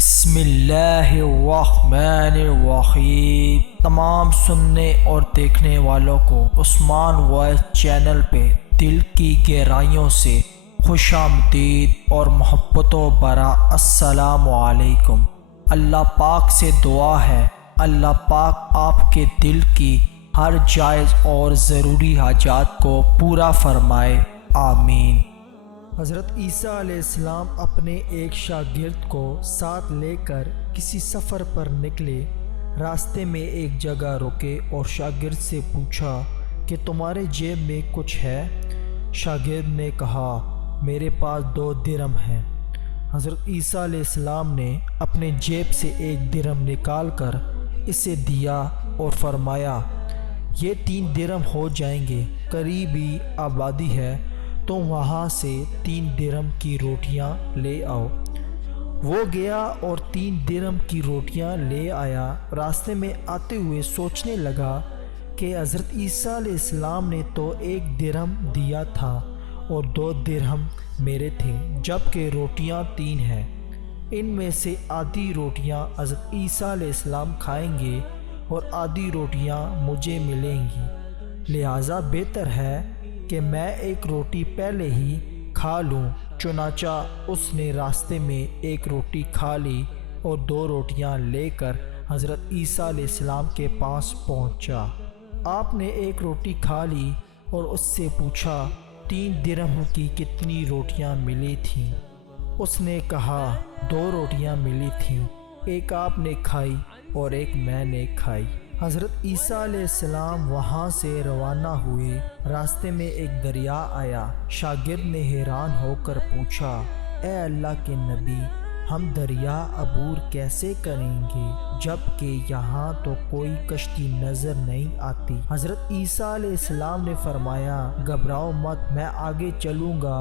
بسم اللہ الرحمن الرحیم۔ تمام سننے اور دیکھنے والوں کو عثمان وائس چینل پہ دل کی گہرائیوں سے خوش آمدید اور محبت و برا السلام علیکم۔ اللہ پاک سے دعا ہے اللہ پاک آپ کے دل کی ہر جائز اور ضروری حاجات کو پورا فرمائے، آمین۔ حضرت عیسیٰ علیہ السلام اپنے ایک شاگرد کو ساتھ لے کر کسی سفر پر نکلے۔ راستے میں ایک جگہ رکے اور شاگرد سے پوچھا کہ تمہارے جیب میں کچھ ہے؟ شاگرد نے کہا میرے پاس 2 درہم ہیں۔ حضرت عیسیٰ علیہ السلام نے اپنے جیب سے 1 درہم نکال کر اسے دیا اور فرمایا یہ 3 درہم ہو جائیں گے، قریبی آبادی ہے، تم وہاں سے 3 درہم کی روٹیاں لے آؤ۔ وہ گیا اور 3 درہم کی روٹیاں لے آیا۔ راستے میں آتے ہوئے سوچنے لگا کہ حضرت عیسیٰ علیہ السلام نے تو 1 درہم دیا تھا اور 2 درہم میرے تھے، جبکہ روٹیاں 3 ہیں۔ ان میں سے آدھی روٹیاں حضرت عیسیٰ علیہ السلام کھائیں گے اور آدھی روٹیاں مجھے ملیں گی، لہٰذا بہتر ہے کہ میں 1 روٹی پہلے ہی کھا لوں۔ چنانچہ اس نے راستے میں 1 روٹی کھا لی اور 2 روٹیاں لے کر حضرت عیسیٰ علیہ السلام کے پاس پہنچا۔ آپ نے 1 روٹی کھا لی اور اس سے پوچھا 3 درہم کی کتنی روٹیاں ملی تھیں؟ اس نے کہا 2 روٹیاں ملی تھیں، 1 آپ نے کھائی اور 1 میں نے کھائی۔ حضرت عیسیٰ علیہ السلام وہاں سے روانہ ہوئے۔ راستے میں ایک دریا آیا۔ شاگرد نے حیران ہو کر پوچھا اے اللہ کے نبی، ہم دریا عبور کیسے کریں گے جبکہ یہاں تو کوئی کشتی نظر نہیں آتی؟ حضرت عیسیٰ علیہ السلام نے فرمایا گھبراؤ مت، میں آگے چلوں گا،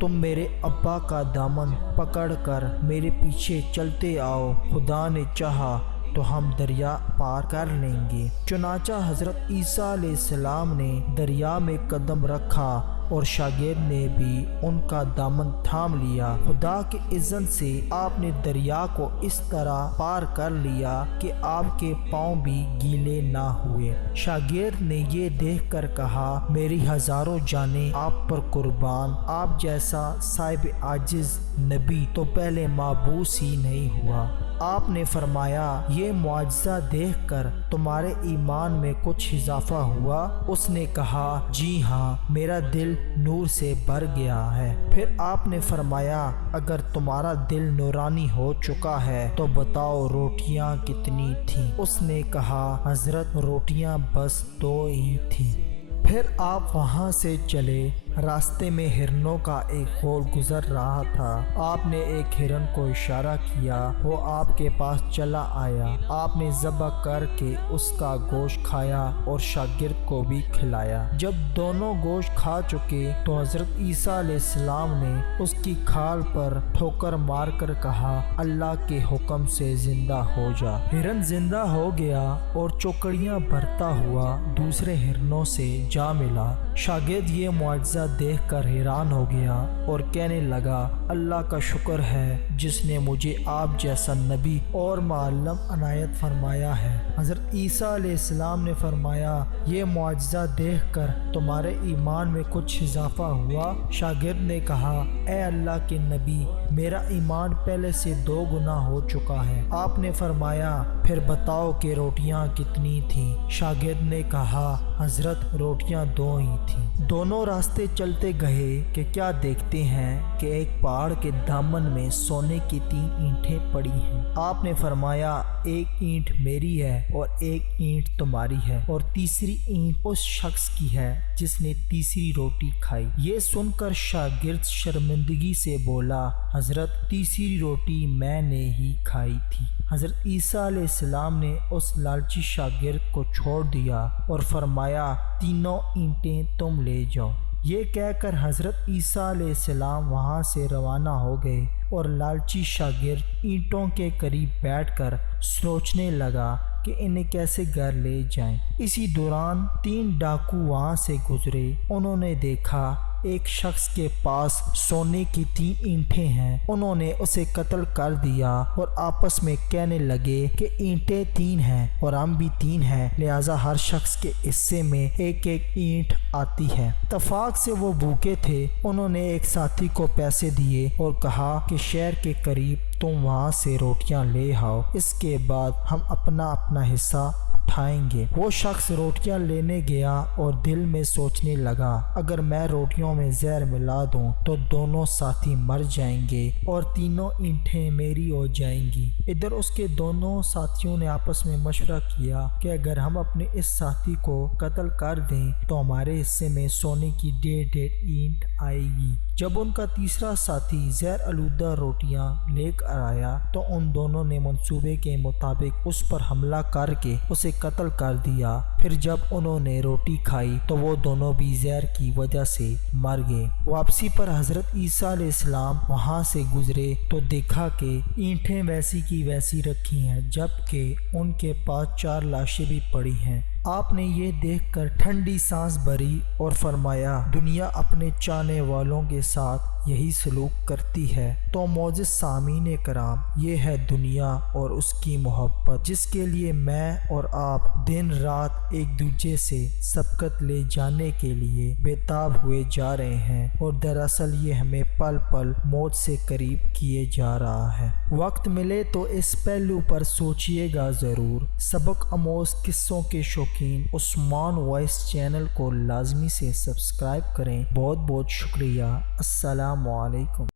تم میرے ابا کا دامن پکڑ کر میرے پیچھے چلتے آؤ، خدا نے چاہا تو ہم دریا پار کر لیں گے۔ چنانچہ حضرت عیسیٰ علیہ السلام نے دریا میں قدم رکھا اور شاگرد نے بھی ان کا دامن تھام لیا۔ خدا کے اذن سے آپ نے دریا کو اس طرح پار کر لیا کہ آپ کے پاؤں بھی گیلے نہ ہوئے۔ شاگرد نے یہ دیکھ کر کہا میری ہزاروں جانیں آپ پر قربان، آپ جیسا صاحب عاجز نبی تو پہلے معبوس ہی نہیں ہوا۔ آپ نے فرمایا یہ معجزہ دیکھ کر تمہارے ایمان میں کچھ اضافہ ہوا؟ اس نے کہا جی ہاں، میرا دل نور سے بھر گیا ہے۔ پھر آپ نے فرمایا اگر تمہارا دل نورانی ہو چکا ہے تو بتاؤ روٹیاں کتنی تھیں؟ اس نے کہا حضرت روٹیاں بس 2 ہی تھیں۔ پھر آپ وہاں سے چلے۔ راستے میں ہرنوں کا ایک غول گزر رہا تھا۔ آپ نے ایک ہرن کو اشارہ کیا، وہ آپ کے پاس چلا آیا۔ آپ نے ذبح کر کے اس کا گوشت کھایا اور شاگرد کو بھی کھلایا۔ جب دونوں گوشت کھا چکے تو حضرت عیسیٰ علیہ السلام نے اس کی کھال پر ٹھوکر مار کر کہا اللہ کے حکم سے زندہ ہو جا۔ ہرن زندہ ہو گیا اور چوکڑیاں بھرتا ہوا دوسرے ہرنوں سے جا ملا۔ شاگرد یہ معجزہ دیکھ کر حیران ہو گیا اور کہنے لگا اللہ کا شکر ہے جس نے مجھے آپ جیسا نبی اور معلم عنایت فرمایا ہے۔ حضرت عیسیٰ علیہ السلام نے فرمایا یہ معجزہ دیکھ کر تمہارے ایمان میں کچھ اضافہ ہوا؟ شاگرد نے کہا اے اللہ کے نبی، میرا ایمان پہلے سے 2 گنا ہو چکا ہے۔ آپ نے فرمایا پھر بتاؤ کہ روٹیاں کتنی تھیں؟ شاگرد نے کہا حضرت روٹیاں 2 ہی تھیں۔ دونوں راستے چلتے گئے کہ کیا دیکھتے ہیں کہ ایک پہاڑ کے دامن میں سونے کی 3 اینٹیں پڑی ہیں۔ آپ نے فرمایا 1 اینٹ میری ہے اور 1 اینٹ تمہاری ہے اور تیسری اینٹ اس شخص کی ہے جس نے تیسری روٹی کھائی۔ یہ سن کر شاگرد شرمندگی سے بولا حضرت تیسری روٹی میں نے ہی کھائی تھی۔ حضرت عیسیٰ علیہ السلام نے اس لالچی شاگرد کو چھوڑ دیا اور فرمایا 3 اینٹیں تم لے جاؤ۔ یہ کہہ کر حضرت عیسیٰ علیہ السلام وہاں سے روانہ ہو گئے اور لالچی شاگرد اینٹوں کے قریب بیٹھ کر سوچنے لگا کہ انہیں کیسے گھر لے جائیں۔ اسی دوران 3 ڈاکو وہاں سے گزرے۔ انہوں نے دیکھا ایک شخص کے پاس سونے کی 3 اینٹیں ہیں، انہوں نے اسے قتل کر دیا اور آپس میں کہنے لگے کہ اینٹیں 3 ہیں اور ہم بھی 3 ہیں، لہٰذا ہر شخص کے حصے میں ایک ایک اینٹ آتی ہے۔ اتفاق سے وہ بھوکے تھے، انہوں نے ایک ساتھی کو پیسے دیے اور کہا کہ شہر کے قریب تم وہاں سے روٹیاں لے آؤ، اس کے بعد ہم اپنا حصہ اٹھائیں گے۔ وہ شخص روٹیاں لینے گیا اور دل میں سوچنے لگا اگر میں روٹیوں میں زہر ملا دوں تو دونوں ساتھی مر جائیں گے اور تینوں اینٹیں میری ہو جائیں گی۔ ادھر اس کے دونوں ساتھیوں نے آپس میں مشورہ کیا کہ اگر ہم اپنے اس ساتھی کو قتل کر دیں تو ہمارے حصے میں سونے کی 1.5 اینٹ آئے گی۔ جب ان کا تیسرا ساتھی زہر آلودہ روٹیاں لے کر آیا تو ان دونوں نے منصوبے کے مطابق اس پر حملہ کر کے اسے قتل کر دیا۔ پھر جب انہوں نے روٹی کھائی تو وہ دونوں بھی زہر کی وجہ سے مر گئے۔ واپسی پر حضرت عیسیٰ علیہ السلام وہاں سے گزرے تو دیکھا کہ اینٹیں ویسی کی ویسی رکھی ہیں جبکہ ان کے پاس 4 لاشیں بھی پڑی ہیں۔ آپ نے یہ دیکھ کر ٹھنڈی سانس بھری اور فرمایا دنیا اپنے چاہنے والوں کے ساتھ یہی سلوک کرتی ہے۔ تو معزز سامعین کرام، یہ ہے دنیا اور اس کی محبت جس کے لیے میں اور آپ دن رات ایک دوسرے سے سبقت لے جانے کے لیے بےتاب ہوئے جا رہے ہیں، اور دراصل یہ ہمیں پل پل موت سے قریب کیے جا رہا ہے۔ وقت ملے تو اس پہلو پر سوچئے گا ضرور۔ سبق آموز قصوں کے شوقین عثمان وائس چینل کو لازمی سے سبسکرائب کریں۔ بہت بہت شکریہ۔ السلام علیکم۔